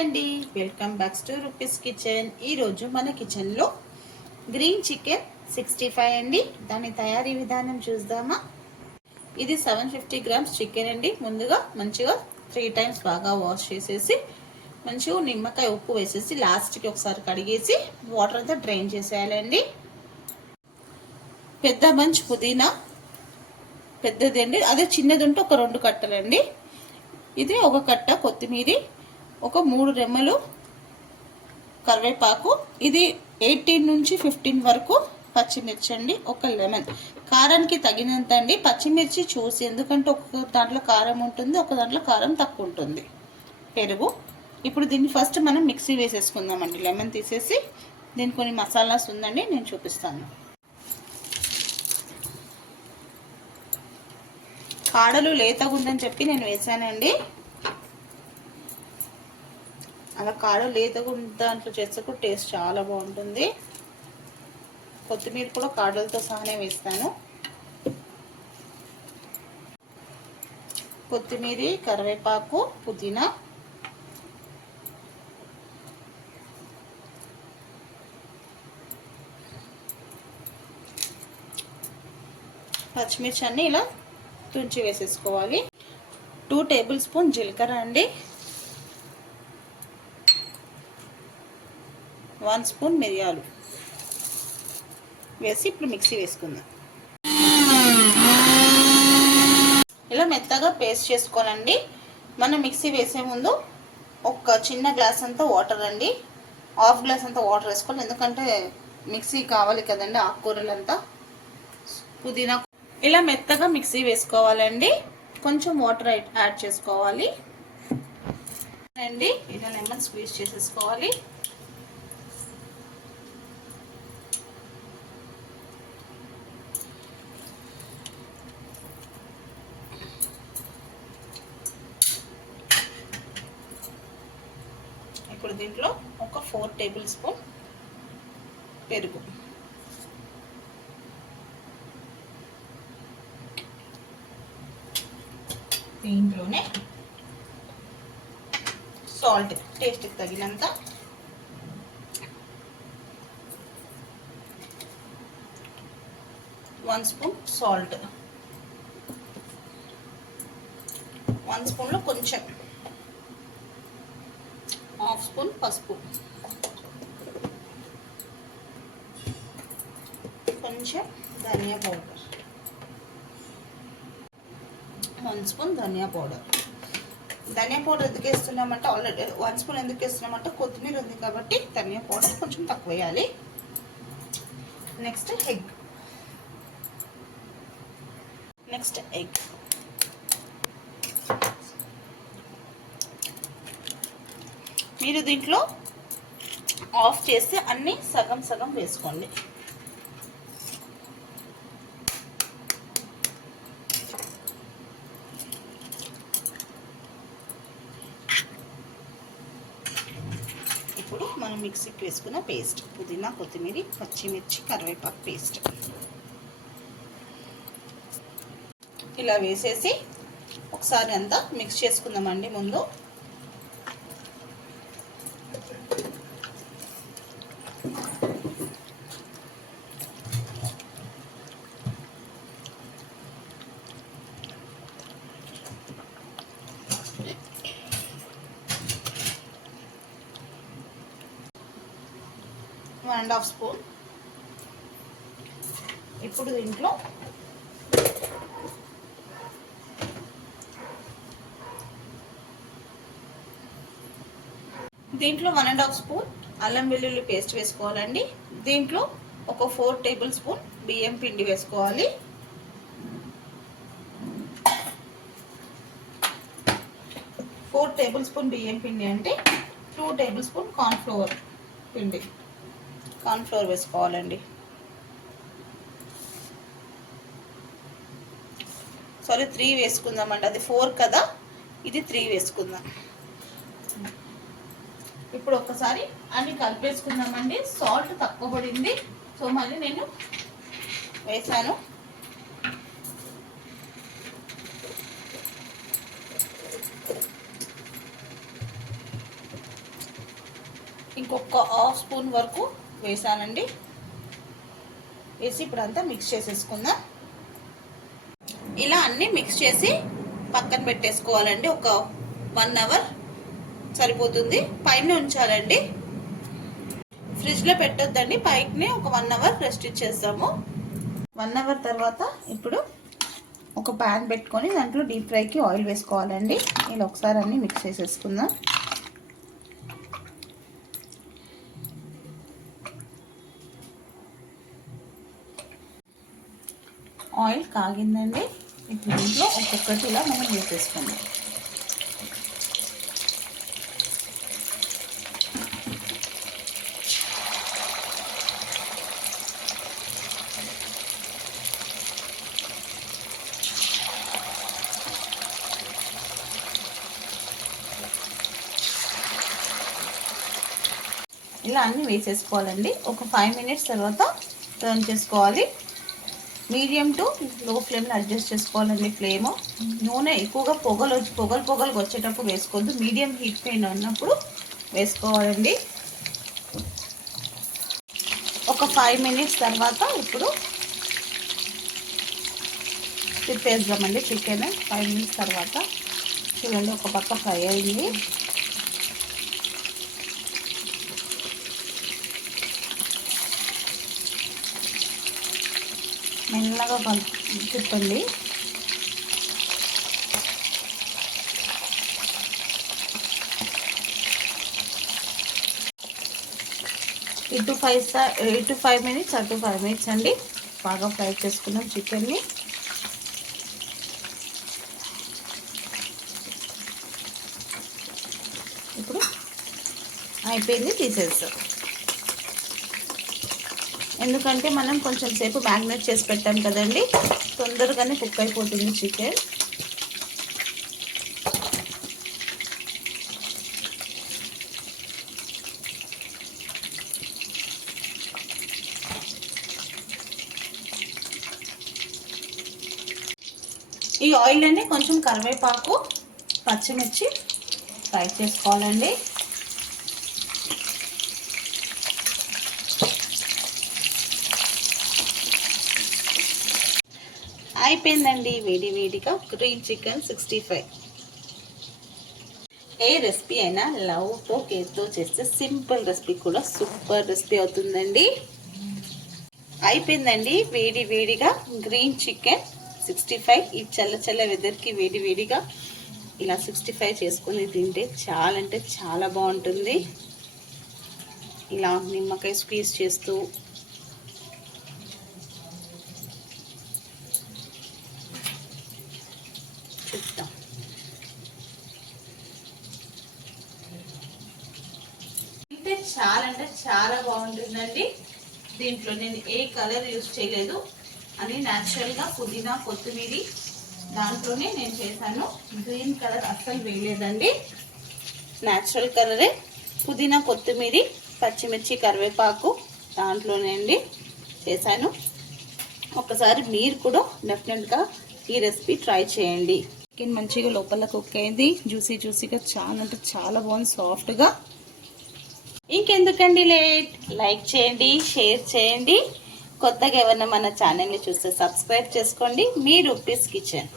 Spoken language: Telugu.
అండి, welcome back to rupees kitchen. ఈరోజు మన కిచెన్లో గ్రీన్ చికెన్ 65 అండి. దాని తయారీ విధానం చూద్దామా. ఇది 750 గ్రామ్స్ చికెన్ అండి. ముందుగా మంచిగా 3 టైమ్స్ బాగా వాష్ చేసేసి మంచిగా నిమ్మకాయ ఉప్పు వేసేసి లాస్ట్కి ఒకసారి కడిగేసి వాటర్ అంతా డ్రైన్ చేసేయాలండి. పెద్ద బంచ్ పుదీనా పెద్దది అండి, అదే చిన్నది ఉంటే ఒక 2 కట్టలండి. ఇది ఒక కట్ట కొత్తిమీర, ఒక 3 రెమ్మలు కరివేపాకు, ఇది 18 నుంచి 15 వరకు పచ్చిమిర్చి అండి, ఒక లెమన్. కారానికి తగినంత అండి, పచ్చిమిర్చి చూసి, ఎందుకంటే ఒక దాంట్లో కారం ఉంటుంది, ఒక దాంట్లో కారం తక్కువ ఉంటుంది. పెరుగు. ఇప్పుడు దీన్ని ఫస్ట్ మనం మిక్సీ వేసేసుకుందామండి. లెమన్ తీసేసి దీనికి కొన్ని మసాలాస్ ఉందండి, నేను చూపిస్తాను. కాడలు లేతగా ఉందని చెప్పి నేను వేసానండి. అలా కాడలు లేతగా దాంట్లో చేస్తే కూడా టేస్ట్ చాలా బాగుంటుంది. కొత్తిమీర కూడా కాడలతో సహానే వేస్తాను. కొత్తిమీర, కరివేపాకు, పుదీనా, పచ్చిమిర్చి అన్నీ ఇలా తుంచి వేసేసుకోవాలి. 2 టేబుల్ స్పూన్ జీలకర్ర అండి, 1 స్పూన్ మిరియాలు వేసి ఇప్పుడు మిక్సీ వేసుకుందాం. ఇలా మెత్తగా పేస్ట్ చేసుకోవాలండి. మనం మిక్సీ వేసే ముందు ఒక చిన్న గ్లాస్ అంతా వాటర్ అండి, హాఫ్ గ్లాస్ అంతా వాటర్ వేసుకోవాలి. ఎందుకంటే మిక్సీ కావాలి కదండి, ఆకుకూరలంతా. పుదీనా ఇలా మెత్తగా మిక్సీ వేసుకోవాలండి. కొంచెం వాటర్ యాడ్ చేసుకోవాలి అండి. ఇలా లెమన్ స్క్వీజ్ చేసేసుకోవాలి. ఇప్పుడు దీంట్లో ఒక 4 టేబుల్ స్పూన్ పెరుగు, దీంట్లోనే సాల్ట్ టేస్ట్కి తగినంత, వన్ స్పూన్ సాల్ట్, 1 స్పూన్లో కొంచెం, హాఫ్ స్పూన్ పసుపు, కొంచెం ధనియా పౌడర్, 1 స్పూన్ ధనియా పౌడర్. ధనియా పౌడర్ ఎందుకు వేస్తున్నామంటే, ఆల్రెడీ 1 స్పూన్ ఎందుకు వేస్తున్నామంటే కొత్తిమీర ఉంది కాబట్టి ధనియా పౌడర్ కొంచెం తక్కువ వేయాలి. Next egg. మీరు దీంట్లో ఆఫ్ చేసి అన్నీ సగం సగం వేసుకోండి. ఇప్పుడు మనం మిక్సీకి వేసుకున్న పేస్ట్, పుదీనా, కొత్తిమీర, పచ్చిమిర్చి, కరివేపాకు పేస్ట్ ఇలా వేసేసి ఒకసారి అంతా మిక్స్ చేసుకుందామండి. ముందు వన్ అండ్ హాఫ్ స్పూన్. ఇప్పుడు దీంట్లో దీంట్లో 1 అండ్ హాఫ్ స్పూన్ అల్లం వెల్లుల్లి పేస్ట్ వేసుకోవాలండి. దీంట్లో ఒక 4 టేబుల్ స్పూన్ బియ్యం పిండి వేసుకోవాలి. ఫోర్ టేబుల్ స్పూన్ బియ్యం పిండి అంటే 2 టేబుల్ స్పూన్ కార్న్ఫ్లోర్ పిండి, కార్న్ఫ్లోర్ వేసుకోవాలండి. సారీ 3 వేసుకుందామండి, అది 4 కదా, ఇది 3 వేసుకుందాం. ఇప్పుడు ఒకసారి అన్ని కలిపేసుకుందామండి. సాల్ట్ తక్కువ పడింది, సో మళ్ళీ నేను వేసాను. ఇంకొక హాఫ్ స్పూన్ వరకు వేసానండి. వేసి ఇప్పుడు అంతా మిక్స్ చేసేసుకుందాం. ఇలా అన్నీ మిక్స్ చేసి పక్కన పెట్టేసుకోవాలండి. ఒక 1 అవర్ సరిపోతుంది. పైన ఉంచాలండి, ఫ్రిడ్జ్లో పెట్టొద్దండి. పైకి ఒక 1 అవర్ రెస్ట్ ఇచ్చేస్తాము. 1 అవర్ తర్వాత ఇప్పుడు ఒక ప్యాన్ పెట్టుకొని దాంట్లో డీప్ ఫ్రైకి ఆయిల్ వేసుకోవాలండి. ఇలా ఒకసారి అన్నీ మిక్స్ చేసేసుకుందాం. ఆయిల్ కాగిందండి. ఇప్పుడు దీంట్లో ఒక్కొక్కటి ఇలా మనం వేసేసుకుందాం. ఇలా అన్నీ వేసేసుకోవాలండి. ఒక 5 మినిట్స్ తర్వాత టర్న్ చేసుకోవాలి. మీడియం టు లో ఫ్లేమ్లో అడ్జస్ట్ చేసుకోవాలండి ఫ్లేమ్. నూనె ఎక్కువగా పొగలు వచ్చేటప్పుడు వేసుకోవద్దు. మీడియం హీట్ పైన ఉన్నప్పుడు వేసుకోవాలండి. ఒక 5 మినిట్స్ తర్వాత ఇప్పుడు తిప్పేద్దామండి చికెన్. 5 మినిట్స్ తర్వాత చూడండి, ఒక పక్క ఫ్రై అయింది. మెల్లగా తిప్పండి. ఇటు 5 మినిట్స్ అటు 5 మినిట్స్ అండి. బాగా ఫ్రై చేసుకున్నాం చికెన్ని. ఇప్పుడు అయిపోయింది, తీసేస్తాం. ఎందుకంటే మనం కొంచెం సేపు మ్యాగ్నేట్ చేసి పెట్టాం కదండి, తొందరగానే కుక్ అయిపోతుంది చికెన్. ఈ ఆయిల్ అన్ని కొంచెం కరివేపాకు, పచ్చిమిర్చి ఫ్రై చేసుకోవాలండి. అయిపోయిందండి వేడిగా గ్రీన్ చికెన్ 65. ఏ రెసిపీ అయినా లవ్తో కేర్తో చేస్తే సింపుల్ రెసిపీ కూడా సూపర్ రెసిపీ అవుతుందండి. అయిపోయిందండి వేడిగా గ్రీన్ చికెన్ 65. ఈ చల్ల వెదర్కి వేడిగా ఇలా 65 చేసుకుని తింటే చాలా అంటే చాలా బాగుంటుంది. ఇలా నిమ్మకాయ స్క్వీజ్ చేస్తూ చూద్దాం. అంటే చాలా బాగుంటుందండి. దీంట్లో నేను ఏ కలర్ యూజ్ చేయలేదు అని న్యాచురల్గా పుదీనా కొత్తిమీర దాంట్లోనే నేను చేశాను. గ్రీన్ కలర్ అస్సలు వేయలేదండి, న్యాచురల్ కలరే. పుదీనా కొత్తిమీర పచ్చిమిర్చి కరివేపాకు దాంట్లోనే అండి చేశాను. ఒకసారి మీరు కూడా డెఫినెట్గా ఈ రెసిపీ ట్రై చేయండి. చికెన్ మంచిగా లోపల కుక్ అయింది, జ్యూసీగా చాలా అంటే చాలా బాగుంది, సాఫ్ట్గా. ఇంకెందుకండి లేట్, లైక్ చేయండి, షేర్ చేయండి. కొత్తగా ఎవరైనా మన ఛానల్ని చూస్తే సబ్స్క్రైబ్ చేసుకోండి. మీ రూపీస్ కిచెన్.